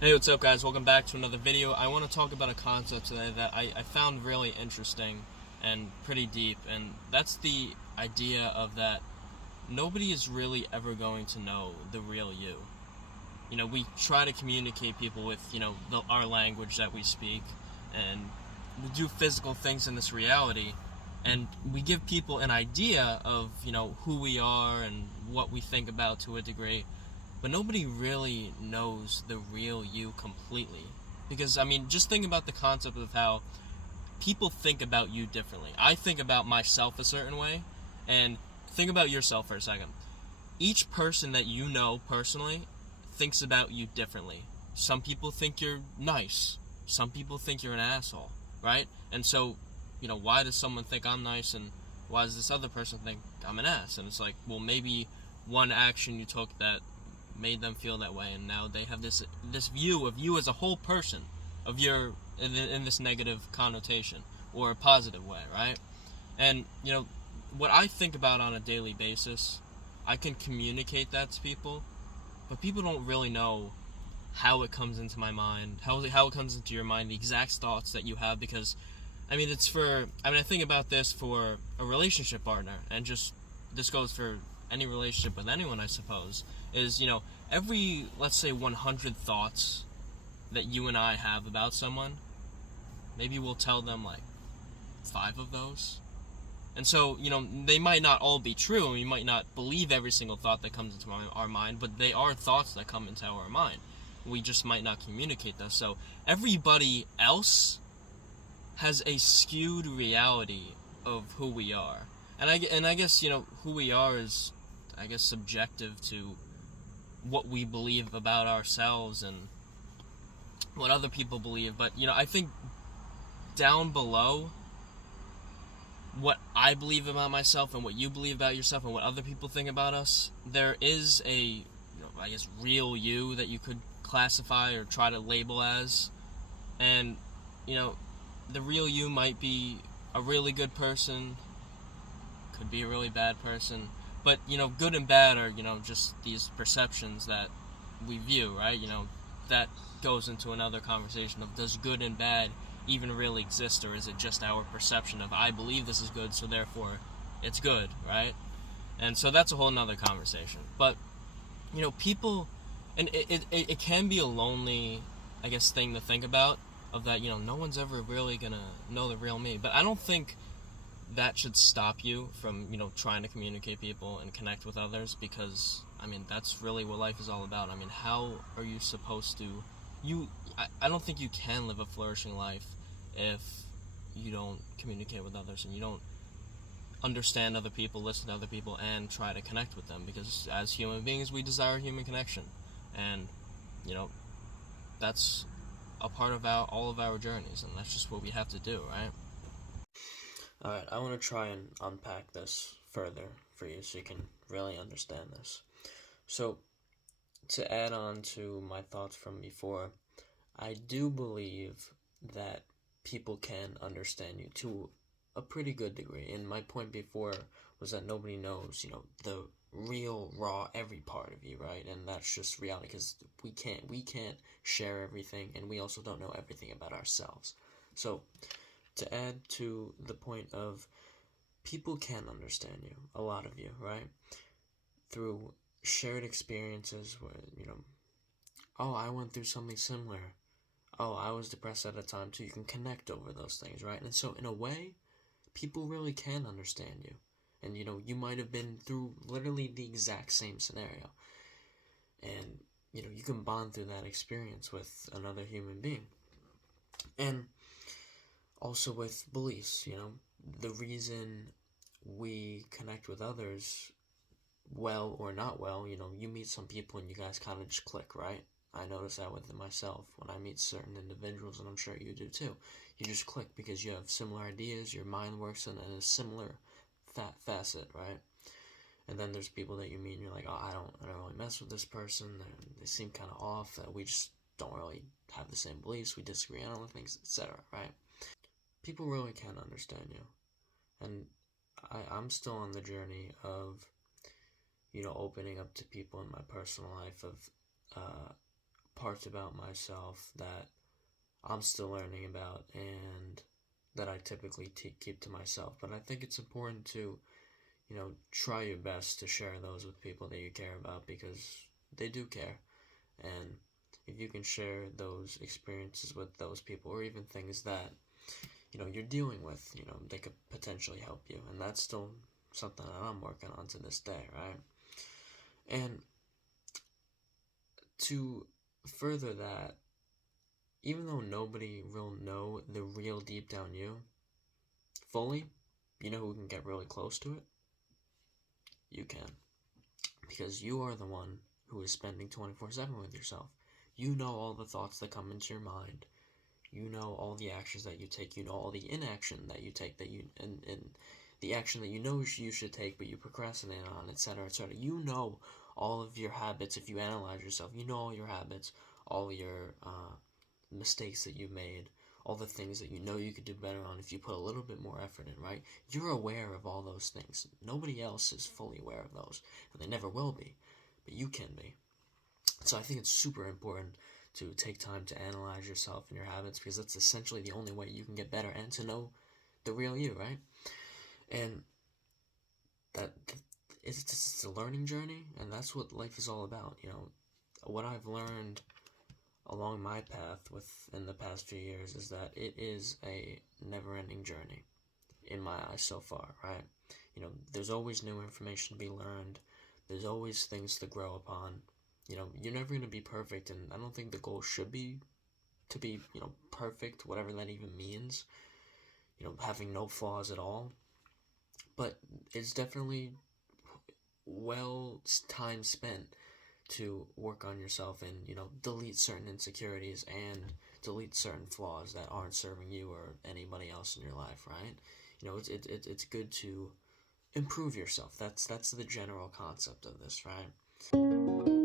Hey, what's up, guys? Welcome back to another video. I want to talk about a concept today that I found really interesting and pretty deep, and that's the idea of that nobody is really ever going to know the real you. We try to communicate people with, our language that we speak, and we do physical things in this reality, and we give people an idea of, who we are and what we think about to a degree, but nobody really knows the real you completely. Because, just think about the concept of how people think about you differently. I think about myself a certain way, and think about yourself for a second. Each person that you know personally thinks about you differently. Some people think you're nice, some people think you're an asshole, right? And so, why does someone think I'm nice and why does this other person think I'm an ass? And it's like, well, maybe one action you took that made them feel that way, and now they have this view of you as a whole person, of your in this negative connotation or a positive way, right? And what I think about on a daily basis, I can communicate that to people, but people don't really know how it comes into my mind, how it comes into your mind, the exact thoughts that you have, because I think about this for a relationship partner, and just this goes for any relationship with anyone, I suppose, is, every, let's say, 100 thoughts that you and I have about someone, maybe we'll tell them like 5 of those. And so, they might not all be true, and we might not believe every single thought that comes into our mind, but they are thoughts that come into our mind. We just might not communicate those. So, everybody else has a skewed reality of who we are. And I guess, who we are is, I guess, subjective to what we believe about ourselves and what other people believe. But, I think down below, what I believe about myself and what you believe about yourself and what other people think about us, there is a, I guess, real you that you could classify or try to label as. And, you know, the real you might be a really good person, could be a really bad person. But, good and bad are, just these perceptions that we view, right? That goes into another conversation of, does good and bad even really exist, or is it just our perception of, I believe this is good, so therefore it's good, right? And so that's a whole nother conversation. But, people, and it can be a lonely, I guess, thing to think about, of that, no one's ever really gonna know the real me. But I don't think that should stop you from, trying to communicate people and connect with others, because, that's really what life is all about. How are you supposed to, I don't think you can live a flourishing life if you don't communicate with others and you don't understand other people, listen to other people, and try to connect with them, because as human beings, we desire human connection. And, you know, that's a part of all of our journeys, and that's just what we have to do, right? Alright, I want to try and unpack this further for you so you can really understand this. So, to add on to my thoughts from before, I do believe that people can understand you to a pretty good degree. And my point before was that nobody knows, the real, raw, every part of you, right? And that's just reality, because we can't share everything, and we also don't know everything about ourselves. So, to add to the point of, people can understand you, a lot of you, right? Through shared experiences where, oh, I went through something similar. Oh, I was depressed at a time too. You can connect over those things, right? And so, in a way, people really can understand you. And, you might have been through literally the exact same scenario. And, you can bond through that experience with another human being. And also with beliefs, the reason we connect with others, well or not well, you meet some people and you guys kind of just click, right? I notice that with myself when I meet certain individuals, and I'm sure you do too. You just click because you have similar ideas, your mind works in a similar facet, right? And then there's people that you meet and you're like, oh, I don't really mess with this person. They seem kind of off. We just don't really have the same beliefs. We disagree on other things, etc. Right? People really can understand you, and I'm still on the journey of, opening up to people in my personal life, of parts about myself that I'm still learning about and that I typically keep to myself. But I think it's important to, try your best to share those with people that you care about because they do care. And if you can share those experiences with those people, or even things that, you're dealing with, they could potentially help you. And that's still something that I'm working on to this day, right? And to further that, even though nobody will know the real deep down you fully, you know who can get really close to it? You can. Because you are the one who is spending 24/7 with yourself. You know all the thoughts that come into your mind. You know all the actions that you take. You know all the inaction that you take, and the action that you know you should take but you procrastinate on, etc., etc. You know all of your habits. If you analyze yourself, you know all your habits, all your mistakes that you made, all the things that you know you could do better on if you put a little bit more effort in, right? You're aware of all those things. Nobody else is fully aware of those, and they never will be, but you can be. So I think it's super important to take time to analyze yourself and your habits, because that's essentially the only way you can get better and to know the real you, right? And that it's a learning journey, and that's what life is all about. What I've learned along my path within the past few years is that it is a never-ending journey in my eyes so far, right? There's always new information to be learned. There's always things to grow upon. You're never going to be perfect, and I don't think the goal should be to be, perfect, whatever that even means, having no flaws at all. But it's definitely well time spent to work on yourself and, delete certain insecurities and delete certain flaws that aren't serving you or anybody else in your life, right? It's good to improve yourself. That's the general concept of this, right?